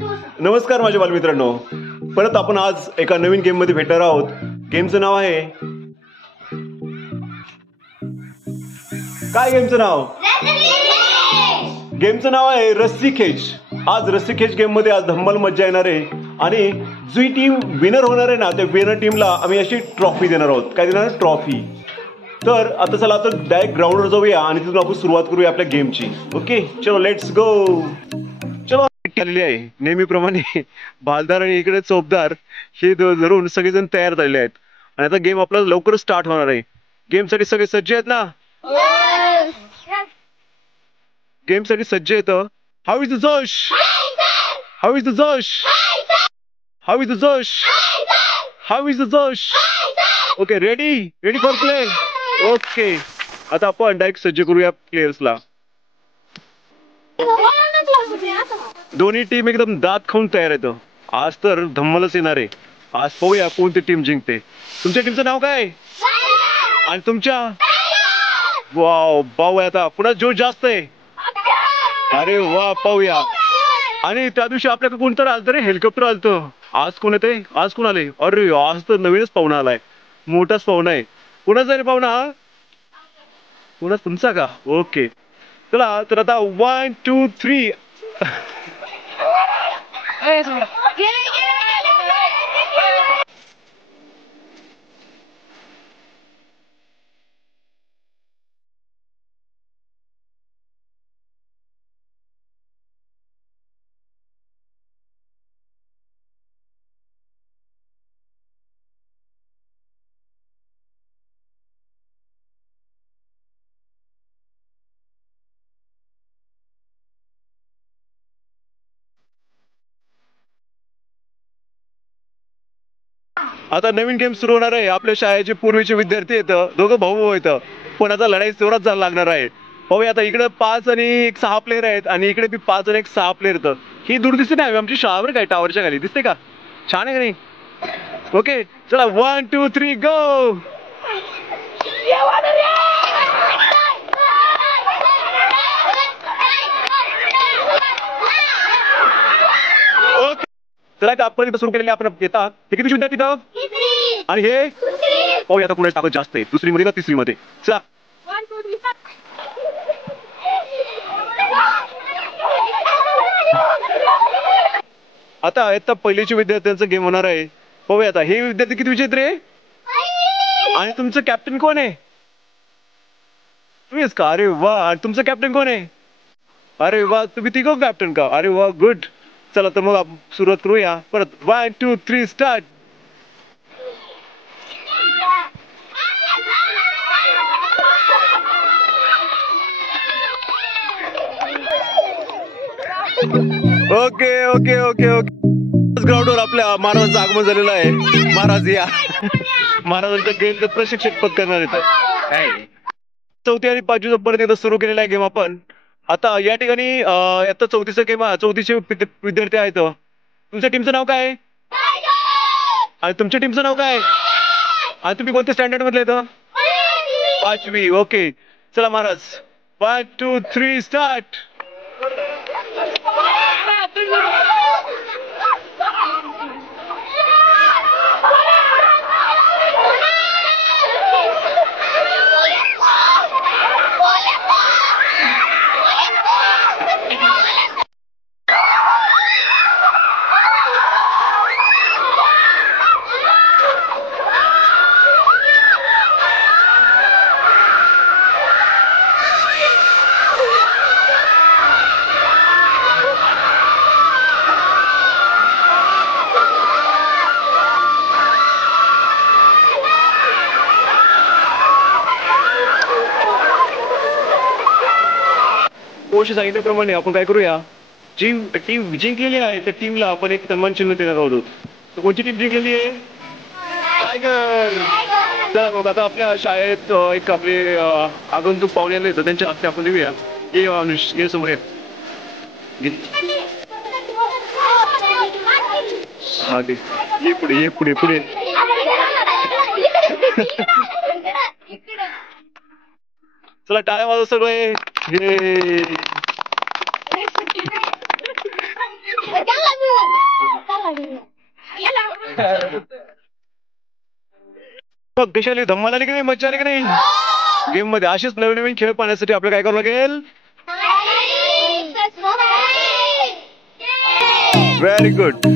नमस्कार माझ्या बालमित्रांनो, परत आपण आज एका नवीन गेम मध्ये भेटणार आहोत. गेमचं नाव आहे काय? गेमचं नाव आहे रस्सी खेच. आज रस्सी खेच गेम मध्ये आज धम्माल मज्जा येणार आहे आणि जी टीम विनर होणार आहे ना, त्या विनर टीमला आम्ही अशी ट्रॉफी देणार आहोत. काय देणार? ट्रॉफी. तर आता चला आता डायरेक्ट ग्राउंडवर जाऊया आणि तिथून आपण सुरुवात करूया आपल्या गेमची. ओके, चलो लेट्स गो. चलो आलेली आहे नेहमीप्रमाणे बालदार आणि इकडे चोपदार हे धरून सगळेजण तयार झालेले आहेत आणि आता गेम आपला लवकरच स्टार्ट होणार आहे. गेम साठी सगळे सज्ज आहेत ना? गेम साठी सज्ज आहेत. हाऊ इज द जोश? हाऊ इज द जोश? हाऊ इज द जोश? हाऊ इज द जोश? Okay, ready? Ready for play? Okay, आता आपण डायरेक्ट सज्ज करूया प्लेयर्सला. दोन्ही टीम एकदम दात खाऊन तयार आहेत. आज तर धम्मलच येणार आहे. आज पाहूया कोणती टीम जिंकते. तुमच्या टीमचं नाव काय? आणि तुमच्या? वाव, पाहूया आता पुन्हा जोश जास्त आहे. अरे वा, पाहूया. आणि त्या दिवशी आपल्याकडे कोणतं आलं रे? हेलिकॉप्टर आलतं. आज कोण येते? आज कोण आले? अरे आज तर नवीनच पाहुणा आलाय, मोठाच पाहुणा आहे. कोणाचा रे पाहुणा? कोणा? तुमचा का? ओके, चला तर आता 1 2 3. आता नवीन गेम सुरू होणार आहे. आपल्या शाळेचे पूर्वीचे विद्यार्थी येतं, दोघं भाऊ येतं, पण आता लढाई जोरात चालू लागणार आहे. पाहूया आता इकडे 5 आणि 6 प्लेयर आहेत आणि इकडे बी 5 आणि 6 प्लेयर येतं. ही दूर दिसते नाही आमची शाळावर काय टावरच्या खाली दिसते का? छान आहे का नाही? ओके, चला 1 2 3 गो. ओके, चला आपण इथं सुरू केलेले आपण येतात. हे किती विद्यार्थी इथं? आणि हे पाहूया आता कुणाची ताकद जास्त आहे, दुसरी मध्ये का तिसरी मध्ये. चला आता येतात पहिलीच्या विद्यार्थ्यांचा गेम होणार आहे. पाहूया आता हे विद्यार्थी किती विजेत रे? आणि तुमचं कॅप्टन कोण आहे? तुम्हीच का? अरे वा. आणि तुमचं कॅप्टन कोण आहे? अरे वा, तुम्ही तिघं कॅप्टन का? अरे वा, गुड. चला तर मग सुरुवात करूया परत. 1 2 3 start. Okay okay okay okay, ग्राउंडवर आपल्या महाराजांचं आगमन झालेलं आहे. महाराज या. महाराजांच्या गेमचं प्रशिक्षक पद करणार येतं. 4थी आणि 5वी परत एकदा सुरू केलेला आहे गेम आपण. आता या ठिकाणी आता 34चा गेम, 34चे विद्यार्थी आहेत. तुमच्या टीमचं नाव काय? आणि तुमच्या टीमचं नाव काय? आणि तुम्ही कोणत्या स्टँडर्ड मधले येतं? 5वी. ओके, चला महाराज 1 2 3 स्टार्ट. कोच सांगितल्याप्रमाणे आपण काय करूया, जी टीम जिंकलेली आहे त्या टीमला आपण एक सन्मान चिन्ह देणार आहोत. तर कोणती टीम जिंकलेली आहे? टायगर. चला मग आता आपल्या शाळेत एक आपले आगंतुक पाहुणे आले तर त्यांच्या हस्ते आपण देऊया. ये अनुष, ये समोर. हा दे, ये पुढे, ये पुढे पुढे. चला टाळ्या वाजवा सगळे. बघ कशाली धम्माला आली की नाही, मज्जा आली की नाही गेम मध्ये. असेच नवीन नवीन खेळ पाहण्यासाठी आपल्याला काय करावं लागेल. Very good.